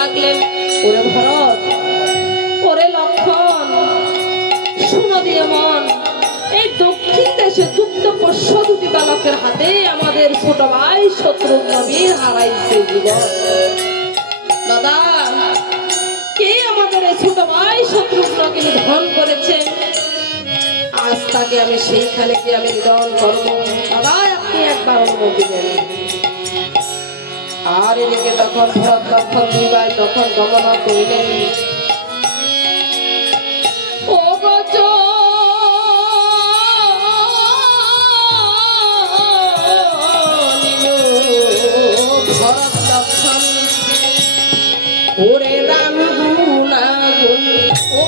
লাগলেন, ওরে ভরত, ওরে লক্ষণ, শুনো দিয়ে মন, এই দক্ষিণ দেশে দুগ্ধ পোষ্য দুটি বালকের হাতে আমাদের ছোট ভাই শত্রুঘ্ন বীর হারাইছে জীবন। দাদা, কে আমাদের এই ছোট ভাই শত্রুঘ্নকে নিধন করেছে? আজ তাকে আমি সেইখানে গিয়ে আমি নিধন করবো। দাদা, আপনি একবার অনুমতি দেন। আর এদিকে তখন ভরত লক্ষণ দুই ভাই তখন গমনা করিলেন। ও গজ ভরত লক্ষণ, ওরে রাম গুণা গুণ, ও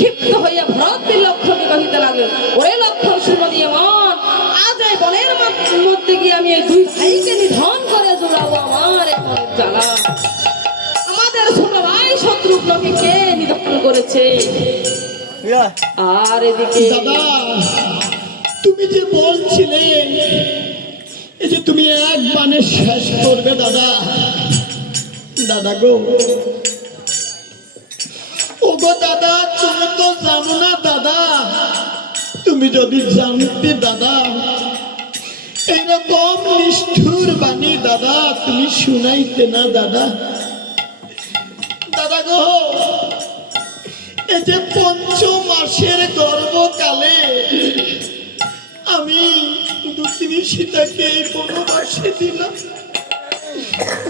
ক্ষিপ্ত হইয়া ভরত লক্ষণকে কহিতে লাগলেন, ওরে লক্ষণ, শুনো দিয়ে মন, আজ এই বনের মধ্যে গিয়ে আমি এই দুই ভাইকে নিধন করে জোড়াবো আমার এই মনের জ্বালা। আমাদের ছোট ভাই শত্রুঘ্নকে কে নিধন করেছে? আর এদিকে দাদা, তুমি যে বলছিলে এই যে তুমি এক বানে শেষ করবে দাদা, দাদা গো, ও গো দাদা, তুমি তো জানো না দাদা। তুমি যদি জানতে দাদা, এইরকম নিষ্ঠুর বাণী দাদা তুমি শুনাইতে না দাদা। দাদা গো, এই যে ৫ মাসের গর্ভকালে আমি দুতিনি সীতাকে বনবাসে দিলাম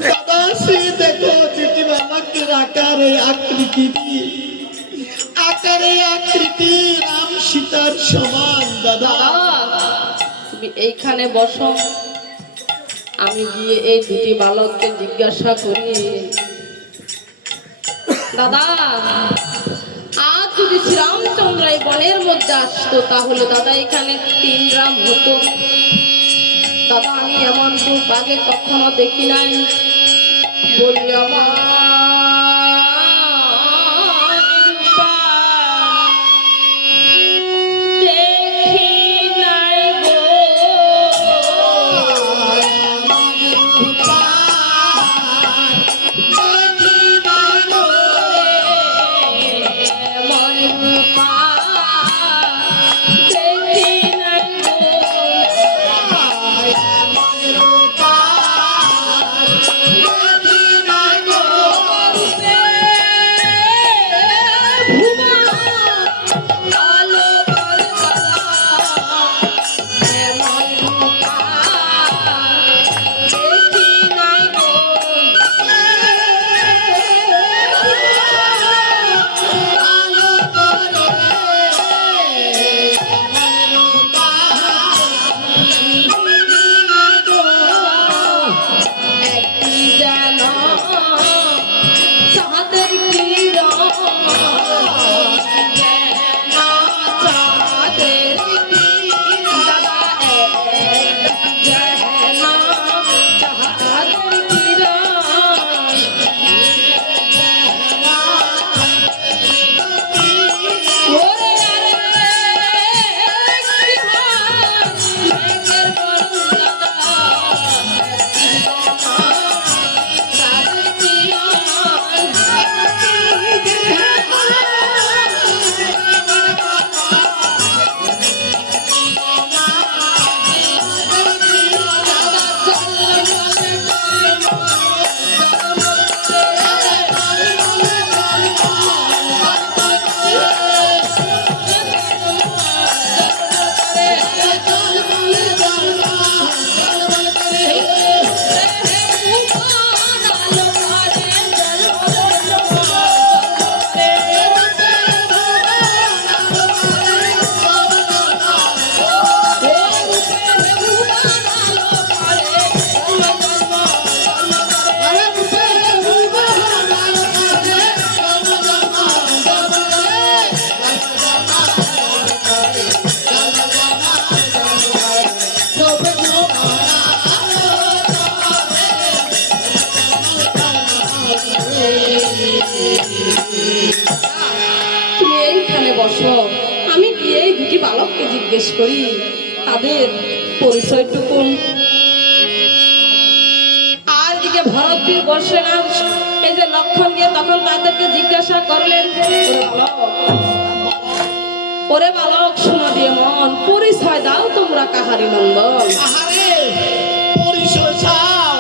দাদা। সে দেখো দুটি বালকের আকারে আকৃতি রাম সীতার সমান দাদা। তুমি এইখানে বসো, আমি গিয়ে এই দুটি বালককে জিজ্ঞাসা করি, দাদা আজ যদি শ্রীরামচন্দ্র এই বনের মধ্যে আসতো তাহলে দাদা এখানে 3 রাম হতো। দাদা আমি এমন রূপ আগে কখনো দেখি নাই। বলি আমার রূপা দেখি নাই গো, এমন রূপা দেখি নাই গো। তুমি এইখানে বসো, আমি গিয়ে এই দুটি বালককে জিজ্ঞেস করি তাদের পরিচয়টুকু। আর দিকে ভরতবীর বসে না, এই যে লক্ষণ গিয়ে তখন তাদেরকে জিজ্ঞাসা করলেন, ওরে বালক শোনো দিয়ে মন, পরিচয় দাও তোমরা কাহারি নন্দন। আহারে পরিচয় চাও,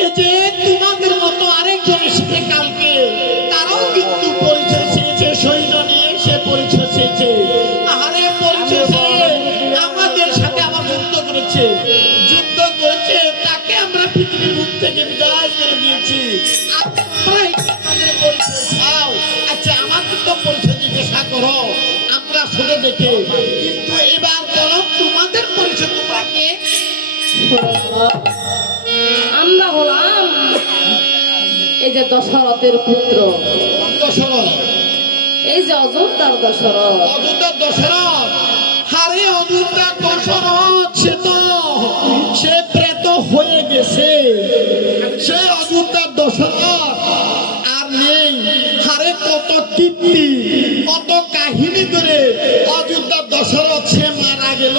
এই যে তোমাদের মতো আরেকজন এসেছে কালকে, তারাও কিন্তু পরিচয় চেয়েছে, সৈন্য নিয়ে সে পরিচয় চেয়েছে। আহারে পরিচয় চেয়ে আমাদের সাথে আবার যুদ্ধ করেছে, তাকে আমরা পৃথিবীর মুখ থেকে বিদায় করে দিয়েছি। আর তোমরাই আমাদের পরিচয় চাও। আচ্ছা আমাদের তো পরিচয় জিজ্ঞাসা করো, আমরা ছোট দেখে, কিন্তু এবার বলো তোমাদের পরিচয় তোমরা কে? আমরা হলাম এই যে দশরথের পুত্র, দশরথ, এই যে অযোধ্যার দশরথ। অযোধ্যার দশরথ, হারে অযোধ্যার দশরথ সে প্রেত হয়ে গেছে, সে অযোধ্যার দশরথ আর নেই। হারে কত কীর্তি কত কাহিনী করে অযোধ্যার দশরথ সে মারা গেল।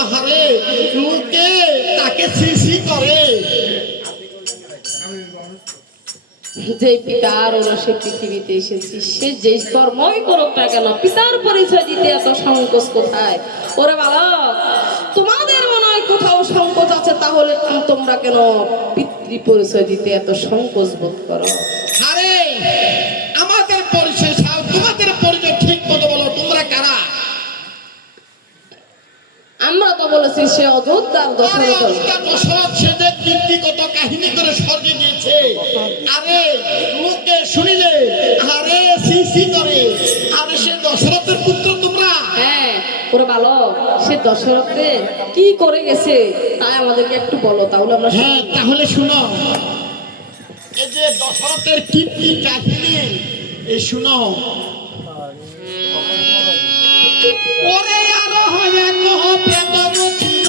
আহারে লোকে তাকে সিসি করে। যে পিতার সে পৃথিবীতে এসেছি, সে যে কর্মই করুক না কেন পিতার পরিচয় দিতে এত সংকোচ কোথায়? ওরে বালক, তোমাদের মনে হয় কোথাও সংকোচ আছে, তাহলে তোমরা কেন পিতৃ পরিচয় দিতে এত সংকোচ বোধ করো? আরে আমাদের পরিচয় চাও, তোমাদের পরিচয় ঠিক মতো বলো, তোমরা কারা? আমরা তো বলেছি সে অযোধ্যার দশরথ। দশরথ সে যে কীর্তিগত কাহিনী করে স্বর্গে গিয়েছে, আরে লোকে শুনিলে আরে সিসি করে। আরে সে দশরথের পুত্র তোমরা? হ্যাঁ ওরে বালক, সে দশরথের কি করে গেছে তাই আমাদেরকে একটু বলো, তাহলে আমরা শুনি। হ্যাঁ তাহলে শুনো, এই যে দশরথের কীর্তি কাহিনী এই শুনো। ওরে আর হয় কহ প্রেতর ছিল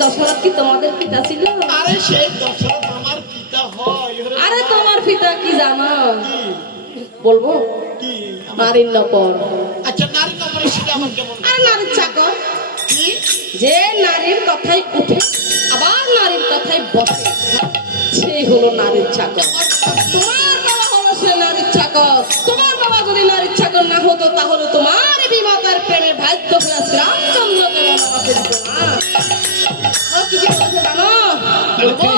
দশরথ কি তোমাদের পিতা ছিল? আরে সেই দশরথ আমার পিতা হয়। আরে তোমার পিতা কি জানো? বলবো কি? নারীর নপর। আচ্ছা নারী নপরে সেটা আমার কেমন? আর নারীর চাকর, কি? যে নারীর কথাই উঠে আবার নারীর কথাই বসে, সেই হলো নারীর চাকর। তোমার বাবা হলো সে নারীর চাকর। তোমার বাবা যদি নারীর চাকর না হতো তাহলে তোমার বিমাতার প্রেমে বাধ্য হয়েছে রামচন্দ্র দেব আমাকে দিত না। আর কি কি বলেছে জানো? বলবো?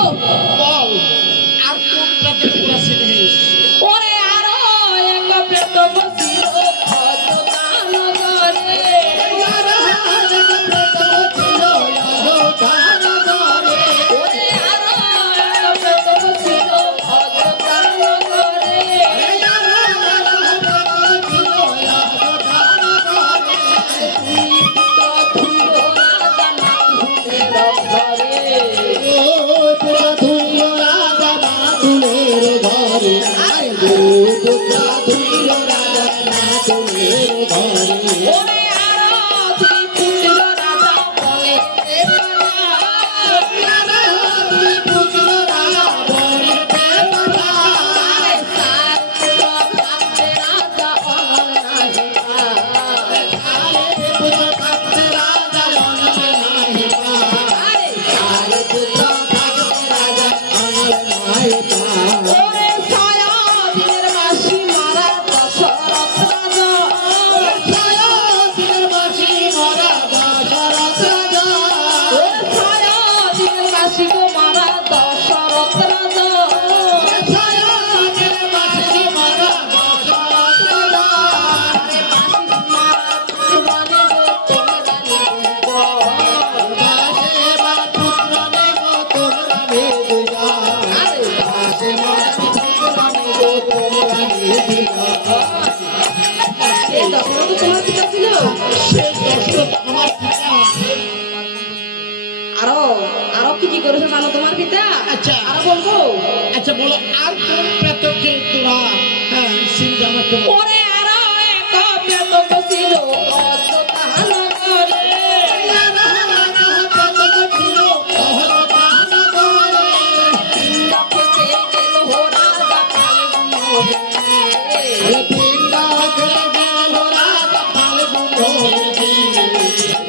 বল আর কোন রাতে তোরা ছিলিস? ওরে আরো এক প্রেত বসিল অযোধ্যা নগরে। ওরে আরো এক প্রেত বসিল অযোধ্যা নগরে। ওরে আরো দুই পুত্র রাজা বনে আরে সাত পুত্র রাজা অমর নাহিবা। আরে ওরে ছায়া দিনের মাসি মারা দশরথ রাজা। ওরে ছায়া দিনের মাসি গো মারা দশরথ রাজা। আরে মাসি মারা পুত্রবনে গো তোমরা নিব। আরে এই দশরথ তোমার পিতা ছিল? সেই দশরথ আমার পিতা। আরো আরো কি কি করেছে জানো তোমার পিতা? আচ্ছা। আরো বলবো? আচ্ছা বলো আর কোন প্রেতকে তোরা চিন্তা আমাকে বল। ওরে আরো এক প্রেত ছিল অযোধ্যা নগরে।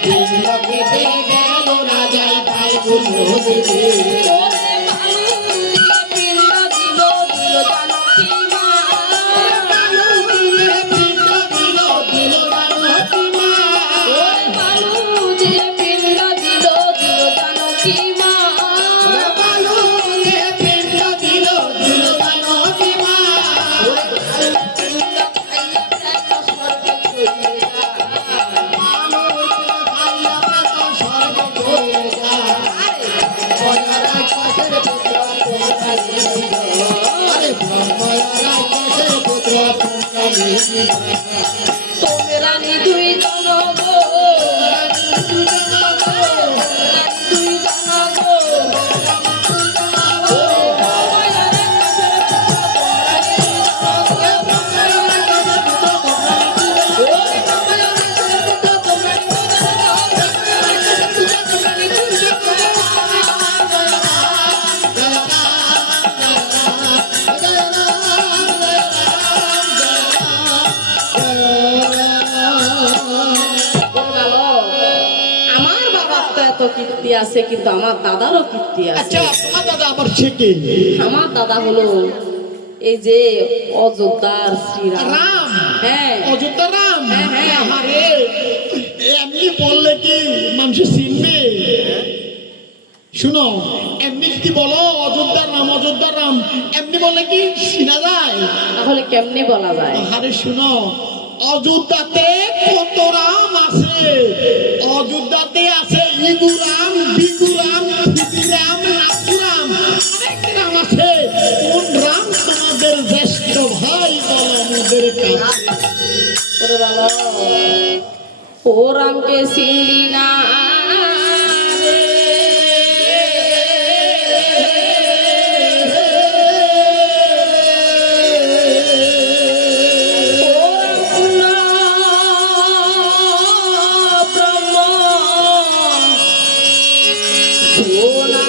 পিণ্ড খেতে গেল হো রাজা ওরে বালু দিয়ে পিণ্ড দিল দিল জানকী মা। ওরে বালু দিয়ে পিণ্ড দিল দিল জানকী মা। পিণ্ড খাইয়া দেখো স্বর্গে চলে তোমরা দুই জন গো তো কীর্তি আছে, কিন্তু আমার দাদারও কীর্তি আছে। আচ্ছা তোমার দাদা আবার সে কে? আমার দাদা হলো এই যে অযোধ্যার শ্রীরাম। রাম? হ্যাঁ অযোধ্যা রাম? হ্যাঁ, হ্যাঁ। আরে এমনি বললে কি মানুষ চিনবে? শুনো, এমনি যদি বলো অযোধ্যা রাম অযোধ্যা রাম, এমনি বললে কি চিনা যায়? তাহলে কেমনে বলা যায়? আরে শুনো, অযোধ্যাতে কত রাম আছে? অযোধ্যাতে আছে ইগুরাম, বিগুরাম, ক্ষিতিরাম, নাথুরাম, অনেক রাম আছে। কোন রাম তোমাদের জ্যেষ্ঠ ভাই বলো আমাদের কাছে? ওরে বাবা, ও রামকে চিনলি না রে। ও রাম না ব্রহ্ম সোনা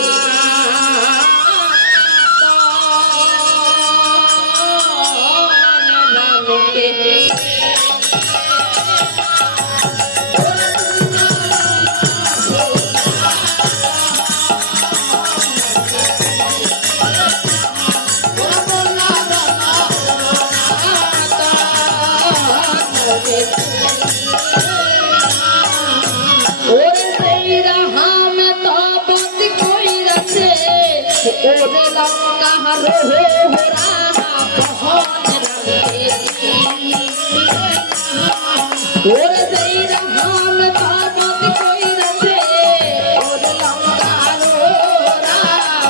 রামকে ওরে তেরা হাম তপতি কইরাছে, ওরে লঙ্কা হরে হোরা বহন রামকে। ওরে তেরা হাম তপতি কইরাছে, ওরে লঙ্কা হোরা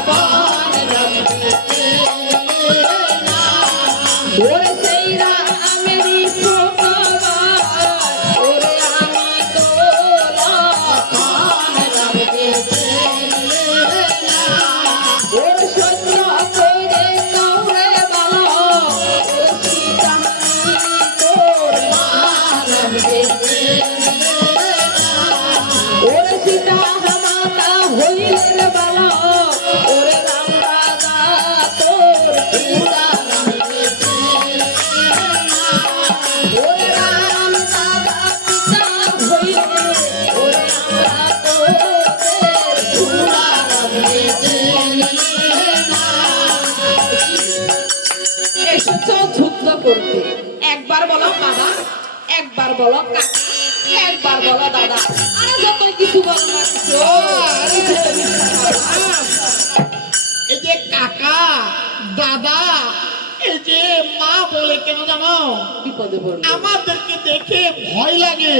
বহন রামকে। ওরে তেরা আমেরি ফোকবা, ওরে আমি তো লক্ষণ রামকে। ওরে সত্য কইরে নৌরে বলো, ওরে সীতামণি তোর মা রামকে। ওরে সীতা মাতা হইলে রে বলো, ওরে রাম দাদা তোর পিতা রামকে। ওরে রাম দাদা পিতা হইলে, ওরে আমরা তোদের চূড়া রামকে। এসেছো যুদ্ধ করতে, একবার বলো বাবা, একবার বলো কাকা, একবার বলো দাদা, আর যত কিছু বলো না কিছু। এই যে কাকা দাদা, এই যে মা বলে কেন জানো? বিপদে পড়বে। আমাদেরকে দেখে ভয় লাগে,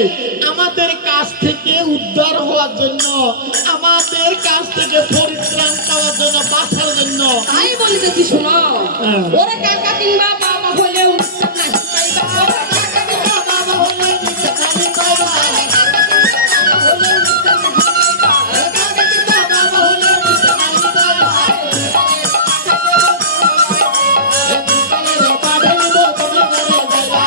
আমাদের কাছ থেকে উদ্ধার হওয়ার জন্য, আমাদের কাছ থেকে পরিত্রাণ পাওয়ার জন্য, বাঁচার জন্য। তাই বলিতেছি শোনো, হ্যাঁ। ওরে কাকা কিংবা বাবা হলেও উৎসব নাই পাইবা। ওরে কাকা কিংবা বাবা হলেও উৎসব নাই পাইবা। ওরে কাকা কিংবা বাবা হলেও উৎসব নাই পাইবা। ওরে কাকা কিংবা বাবা হলেও উৎসব নাই পাইবা।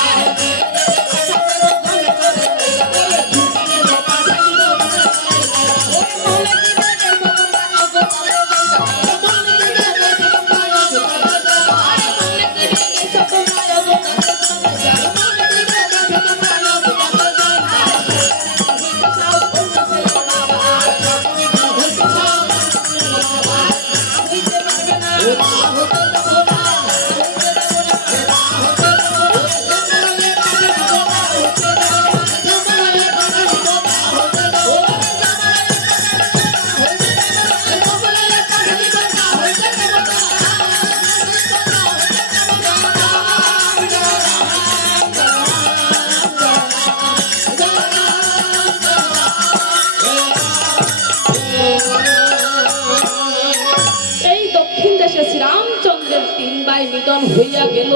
মিলন হইয়া গেল।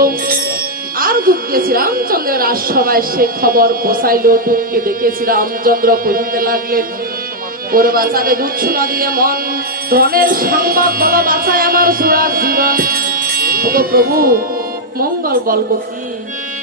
আর দুঃখে শ্রীরামচন্দ্রের রাজসভায় সে খবর পৌঁছাইল। দুঃখে দেখে শ্রীরামচন্দ্র কহিতে লাগলেন, ওরে বাঁচাবে দুধ শোনা দিয়ে মন, ধনের সংবাদ বলো বাঁচায় আমার সুরার জীবন। ওগো প্রভু, মঙ্গল বলব কি?